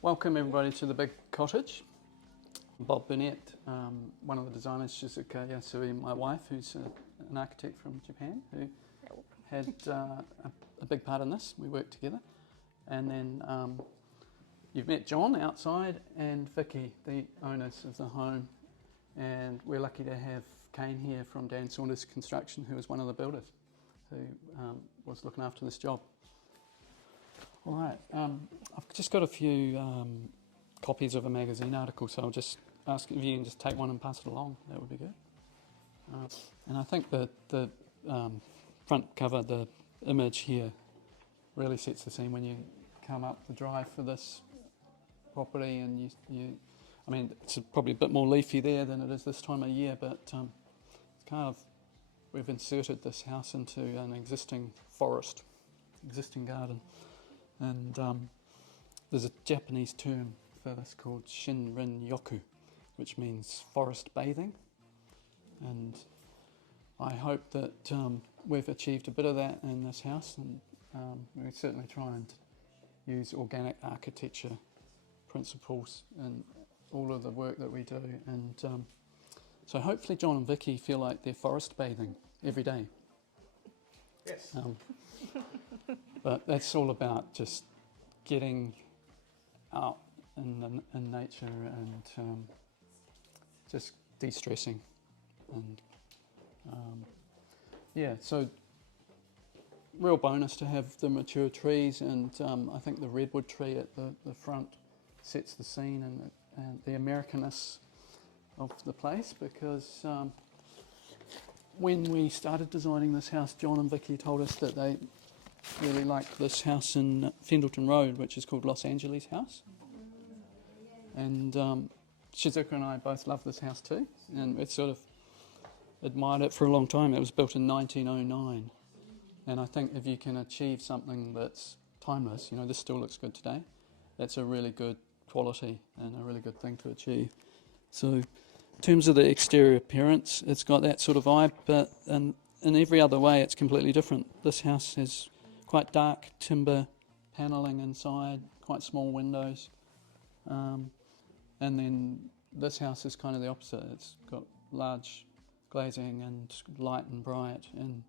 Welcome everybody to the Big Cottage. Bob Burnett, one of the designers, Shizuka, Yasui, my wife, who's an architect from Japan, who had a big part in this. We worked together. And then you've met John outside and Vicky, the owners of the home. And we're lucky to have Kane here from Dan Saunders Construction, who was one of the builders who was looking after this job. All right, I've just got a few copies of a magazine article, so I'll just ask if you can just take one and pass it along. That would be good. And I think that the front cover, the image here, really sets the scene when you come up the drive for this property, and I mean, it's probably a bit more leafy there than it is this time of year, but it's kind of, we've inserted this house into an existing forest, existing garden. And there's a Japanese term for this called Shinrin-yoku, which means forest bathing. And I hope that we've achieved a bit of that in this house, and we certainly try and use organic architecture principles in all of the work that we do. And so hopefully John and Vicky feel like they're forest bathing every day. Yes. But that's all about just getting out in nature and just de-stressing. And yeah, so real bonus to have the mature trees, and I think the redwood tree at the front sets the scene and the Americanness of the place, because when we started designing this house, John and Vicky told us that they really liked this house in Fendleton Road, which is called Los Angeles House. And Shizuka and I both love this house too, and we've sort of admired it for a long time. It was built in 1909, and I think if you can achieve something that's timeless, you know, this still looks good today, that's a really good quality and a really good thing to achieve. So in terms of the exterior appearance, it's got that sort of vibe, but in every other way it's completely different. This house has quite dark timber panelling inside, quite small windows, and then this house is kind of the opposite. It's got large glazing and light and bright, and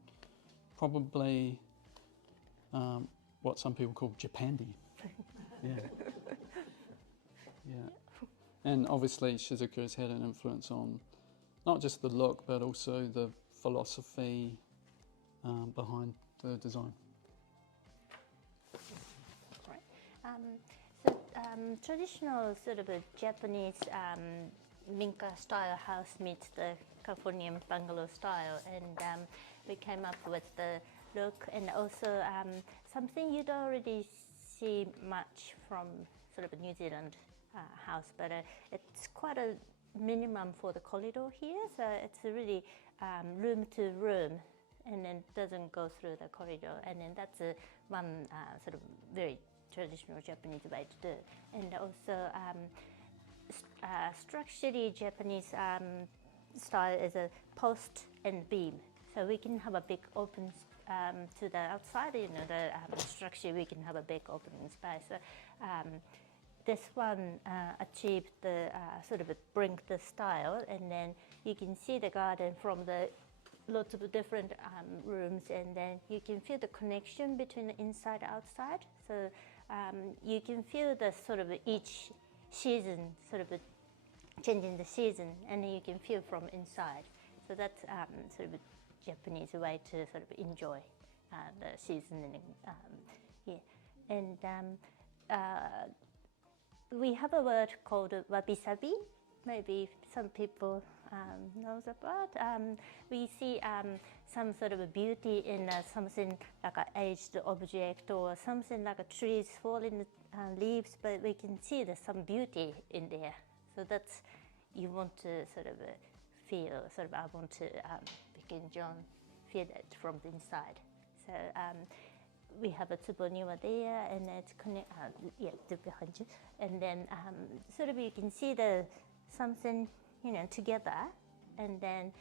probably what some people call Japandi. Yeah. Yeah. And obviously Shizuka has had an influence on not just the look, but also the philosophy behind the design. Traditional sort of a Japanese Minka style house meets the Californian bungalow style, and we came up with the look, and also something you don't really see much from sort of a New Zealand house, but it's quite a minimum for the corridor here, so it's really room to room, and then doesn't go through the corridor, and then that's one sort of very traditional Japanese way to do. And also structurally Japanese style is a post and beam, so we can have a big open to the outside, you know, the structure, we can have a big opening space. So this one achieved the sort of bring the style, and then you can see the garden from the lots of different rooms, and then you can feel the connection between the inside and outside. So you can feel the sort of each season sort of changing the season, and then you can feel from inside. So that's sort of a Japanese way to sort of enjoy the seasoning. Yeah, and we have a word called wabi-sabi. Maybe some people knows about. We see some sort of a beauty in something like an aged object, or something like a trees falling leaves, but we can see there's some beauty in there. So that's, you want to sort of feel, sort of I want to, Vicky and John, feel it from the inside. So we have a tsuboniwa there, and it's behind you, and then sort of you can see the something, you know, together, and then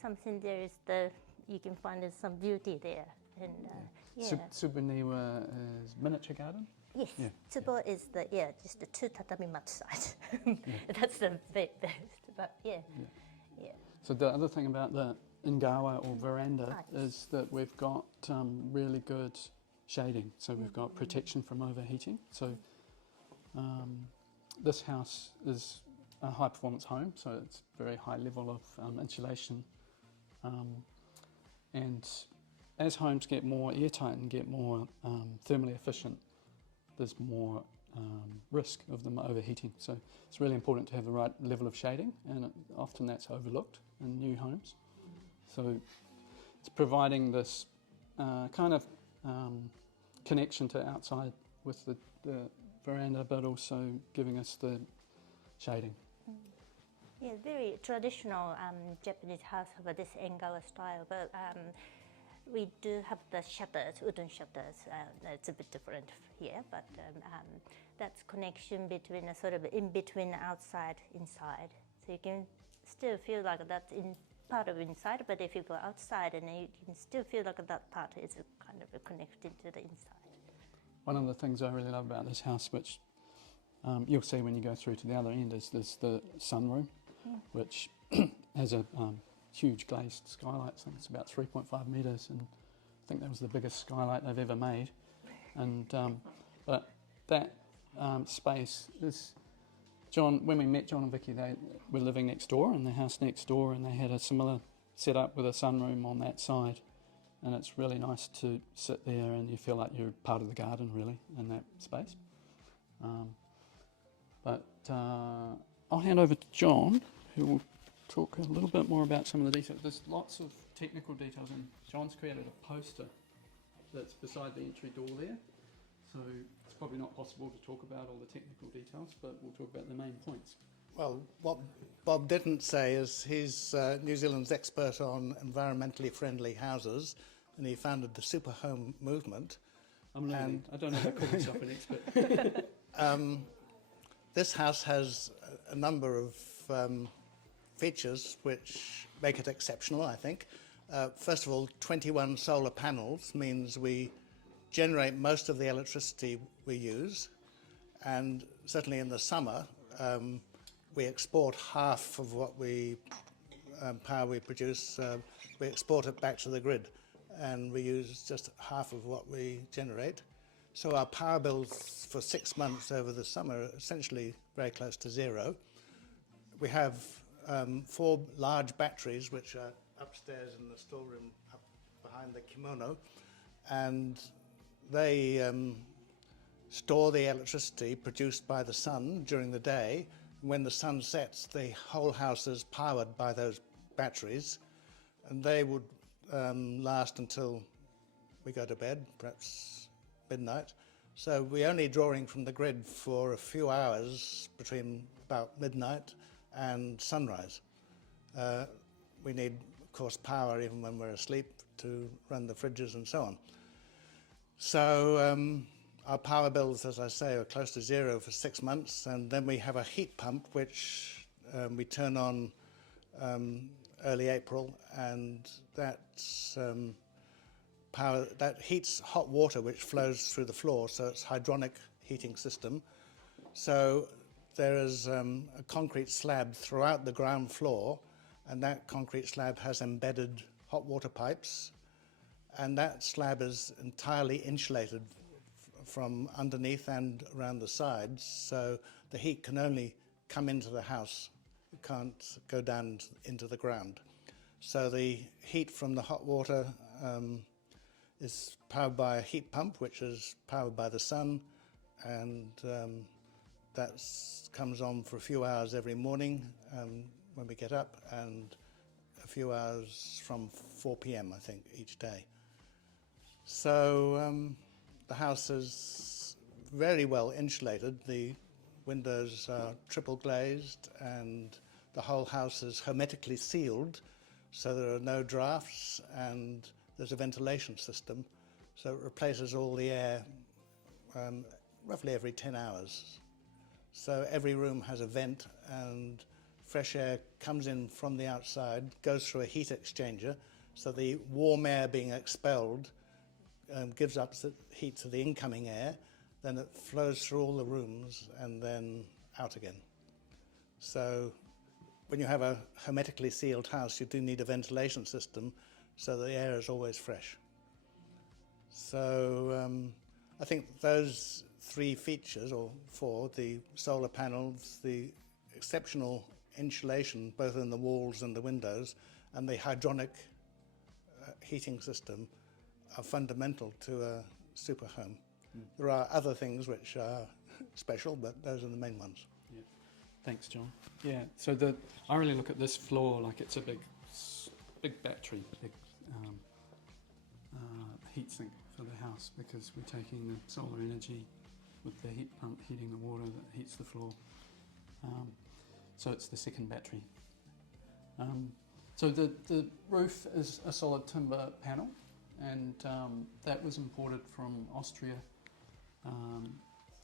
something there is you can find there's some beauty there, and yeah. Tsuboniwa is miniature garden. Yes, Yeah. tsubo is just the 2 tatami mat side. That's the best, but yeah. So the other thing about the ingawa or veranda is that we've got really good shading. So we've got protection from overheating. So this house is a high performance home, so it's very high level of insulation. And as homes get more airtight and get more thermally efficient, there's more risk of them overheating. So it's really important to have the right level of shading, and often that's overlooked in new homes. So it's providing this kind of connection to outside with the veranda, but also giving us the shading. Yeah, very traditional Japanese house have this engawa style, but we do have the shutters, wooden shutters. It's a bit different here, but that's connection between a sort of in between outside, inside. So you can still feel like that's in part of inside, but if you go outside, and you can still feel like that part is kind of connected to the inside. One of the things I really love about this house, which you'll see when you go through to the other end, is the sunroom, which has a huge glazed skylight. I think it's about 3.5 metres, and I think that was the biggest skylight they've ever made. And but that space is when we met John and Vicky, they were living next door in the house next door, and they had a similar setup with a sunroom on that side. And it's really nice to sit there and you feel like you're part of the garden, really, in that space. But I'll hand over to John, who will talk a little bit more about some of the details. There's lots of technical details, and John's created a poster that's beside the entry door there. So it's probably not possible to talk about all the technical details, but we'll talk about the main points. Well, what Bob didn't say is he's New Zealand's expert on environmentally friendly houses, and he founded the Superhome movement. I'm learning. I don't know if I call myself an expert. This house has a number of features which make it exceptional, I think. First of all, 21 solar panels means we generate most of the electricity we use, and certainly in the summer, we export half of what power we produce. We export it back to the grid, and we use just half of what we generate. So our power bills for 6 months over the summer are essentially very close to zero. We have 4 large batteries, which are upstairs in the storeroom up behind the kimono, and they store the electricity produced by the sun during the day. When the sun sets, the whole house is powered by those batteries, and they would last until we go to bed, perhaps midnight. So we're only drawing from the grid for a few hours between about midnight and sunrise. We need, of course, power even when we're asleep to run the fridges and so on. So our power bills, as I say, are close to zero for 6 months, and then we have a heat pump which we turn on early April, and that's power that heats hot water which flows through the floor, so it's hydronic heating system. So there is a concrete slab throughout the ground floor, and that concrete slab has embedded hot water pipes, and that slab is entirely insulated from underneath and around the sides, so the heat can only come into the house. It can't go down into the ground. So the heat from the hot water is powered by a heat pump, which is powered by the sun, and that comes on for a few hours every morning when we get up, and a few hours from 4 p.m. I think each day. So the house is very well insulated. The windows are triple glazed, and the whole house is hermetically sealed, so there are no drafts, and there's a ventilation system, so it replaces all the air roughly every 10 hours. So every room has a vent, and fresh air comes in from the outside, goes through a heat exchanger, so the warm air being expelled gives up the heat to the incoming air, then it flows through all the rooms and then out again. So when you have a hermetically sealed house, you do need a ventilation system so the air is always fresh. So I think those 3 features, or 4, the solar panels, the exceptional insulation both in the walls and the windows, and the hydronic heating system are fundamental to a super home. There are other things which are special, but those are the main ones. Yeah. Thanks, John. Yeah, so I really look at this floor like it's a big battery, big heat sink for the house, because we're taking the solar energy with the heat pump heating the water that heats the floor. So it's the second battery. So the roof is a solid timber panel, and that was imported from Austria.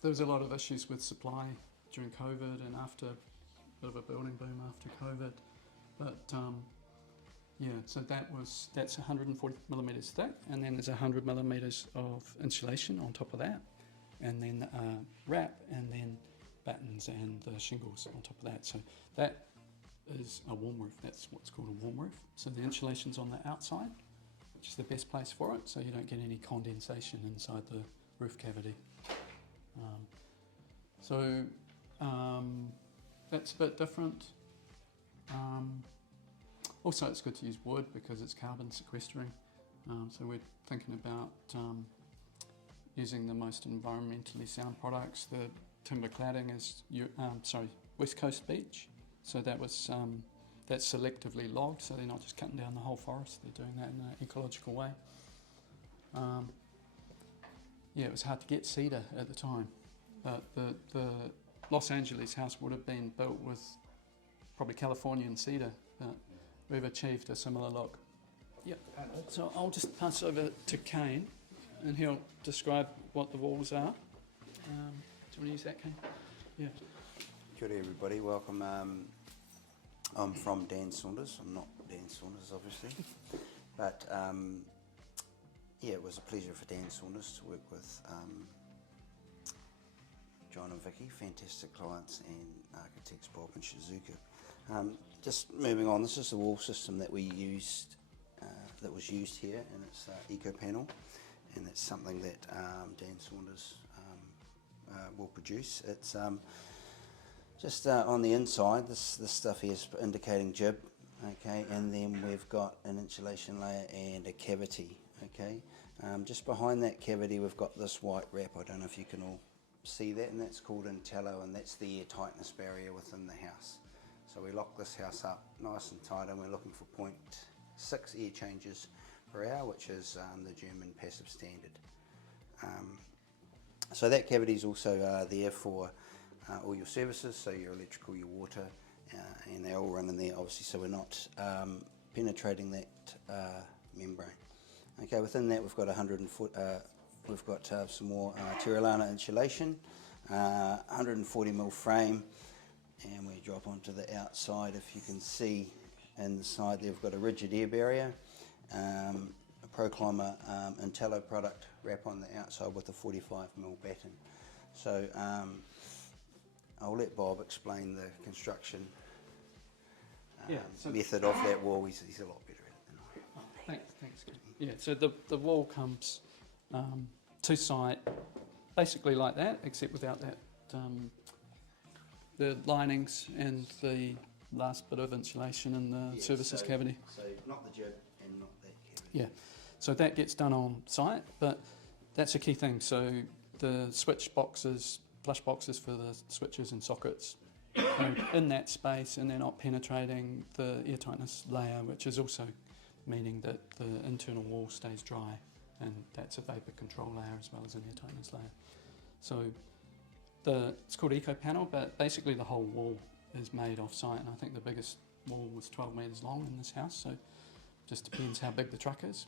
There was a lot of issues with supply during COVID and after, a bit of a building boom after COVID, but yeah, so that's 140 millimetres thick, and then there's 100 millimetres of insulation on top of that, and then wrap, and then battens and the shingles on top of that. So that is a warm roof. That's what's called a warm roof. So the insulation's on the outside, which is the best place for it, so you don't get any condensation inside the roof cavity. That's a bit different. Also, it's good to use wood because it's carbon sequestering. So we're thinking about using the most environmentally sound products. The timber cladding is West Coast beech. So that's selectively logged, so they're not just cutting down the whole forest, they're doing that in an ecological way. Yeah, it was hard to get cedar at the time, but the Los Angeles house would have been built with probably Californian cedar, but we've achieved a similar look. Yep. So I'll just pass over to Kane, and he'll describe what the walls are. Do you want to use that, Kane? Yeah. Kia ora everybody, welcome. I'm from Dan Saunders. I'm not Dan Saunders, obviously, but yeah, it was a pleasure for Dan Saunders to work with John and Vicky, fantastic clients, and architects Bob and Shizuka. Just moving on, this is the wall system that we used, that was used here, and it's Eco Panel, and it's something that Dan Saunders will produce. It's just on the inside, this stuff here is indicating jib, okay, and then we've got an insulation layer and a cavity, okay. Just behind that cavity we've got this white wrap. I don't know if you can all see that, and that's called Intello, and that's the air tightness barrier within the house. So we lock this house up nice and tight, and we're looking for 0.6 air changes per hour, which is the German passive standard. So that cavity is also there for all your services, so your electrical, your water, and they all run in there obviously, so we're not penetrating that membrane. Okay, within that we've got some more Tirolana insulation, 140mm frame, and we drop onto the outside. If you can see in the side there, we've got a rigid air barrier, a ProClimber Intello product wrap on the outside with a 45mm batten. So I'll let Bob explain the construction method of that wall. He's a lot better at it than I am. Thanks. Yeah, so the wall comes to site basically like that, except without that the linings and the last bit of insulation in the services cavity. So not the jib and not that cavity. Yeah, so that gets done on site, but that's a key thing. So the switch boxes, flush boxes for the switches and sockets are in that space, and they're not penetrating the air tightness layer, which is also meaning that the internal wall stays dry, and that's a vapor control layer as well as an air tightness layer. So it's called Eco Panel, but basically the whole wall is made off site, and I think the biggest wall was 12 metres long in this house, so just depends how big the truck is.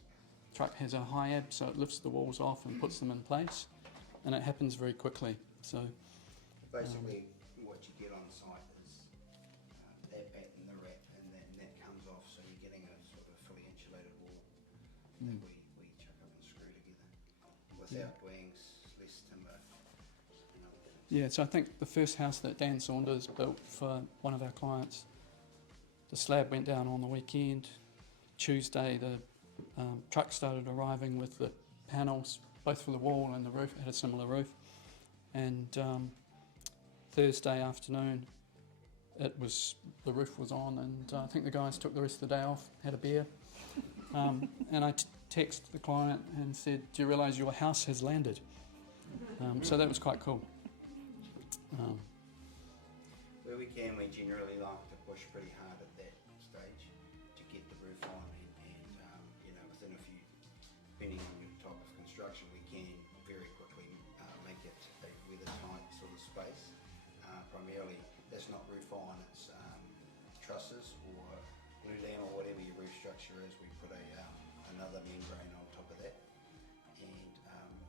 The truck has a high ab, so it lifts the walls off and puts them in place, and it happens very quickly. So basically what you get on site is that batten, the wrap, and that comes off, so you're getting a sort of fully insulated wall that we chuck up and screw together without wings, less timber, Yeah, so I think the first house that Dan Saunders built for one of our clients, the slab went down on the weekend. Tuesday, the truck started arriving with the panels, both for the wall and the roof. It had a similar roof. And Thursday afternoon, the roof was on, and I think the guys took the rest of the day off, had a beer. And I texted the client and said, "Do you realise your house has landed?" So that was quite cool. Where we can, we generally like to push pretty hard at that stage to get the roof on, and you know, within a few, depending on your type of construction, we can very quickly make it a weather-tight sort of space. Primarily, that's not roof on, it's trusses or glue dam or whatever your roof structure is. We put another membrane on top of that, and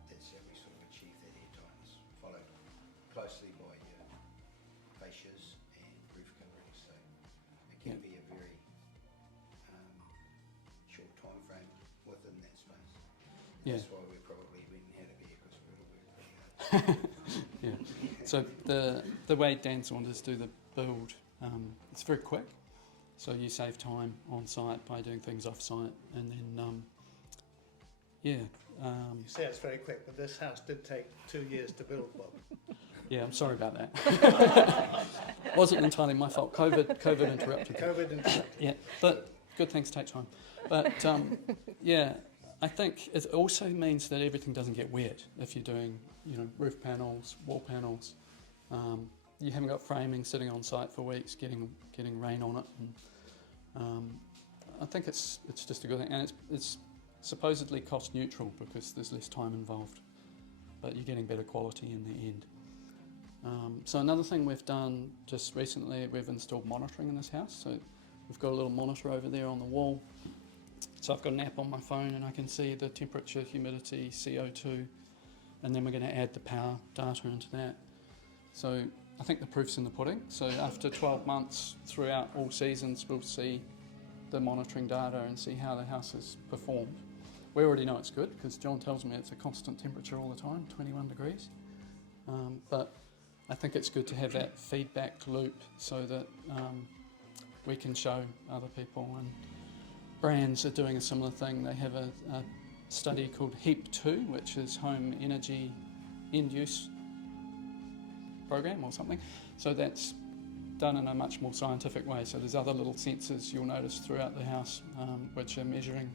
that's how we sort of achieve that airtightness, followed closely by your fascias and roof coverings. So it can be a very short time frame within that space. That's why we probably went and had a beer, because we were pretty hard. Yeah. So the way Dan Saunders do the build, it's very quick. So you save time on site by doing things off site, and then You say it's very quick, but this house did take 2 years to build, Bob. yeah, I'm sorry about that. Wasn't entirely my fault. COVID interrupted. COVID interrupted. Yeah, but good things take time. But yeah, I think it also means that everything doesn't get wet if you're doing, you know, roof panels, wall panels. You haven't got framing sitting on site for weeks, getting rain on it. And, I think it's just a good thing, and it's supposedly cost neutral because there's less time involved, but you're getting better quality in the end. So another thing we've done just recently, we've installed monitoring in this house. So we've got a little monitor over there on the wall. So I've got an app on my phone and I can see the temperature, humidity, CO2, and then we're going to add the power data into that. So I think the proof's in the pudding. So after 12 months throughout all seasons, we'll see the monitoring data and see how the house has performed. We already know it's good because John tells me it's a constant temperature all the time, 21 degrees. But I think it's good to have that feedback loop so that we can show other people, and brands are doing a similar thing. They have a study called HEAP 2, which is Home Energy End Use Program or something. So that's done in a much more scientific way. So there's other little sensors you'll notice throughout the house which are measuring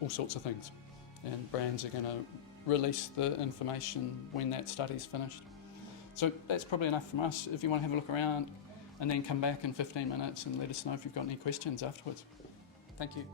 all sorts of things. And brands are going to release the information when that study's finished. So that's probably enough from us. If you want to have a look around and then come back in 15 minutes and let us know if you've got any questions afterwards. Thank you.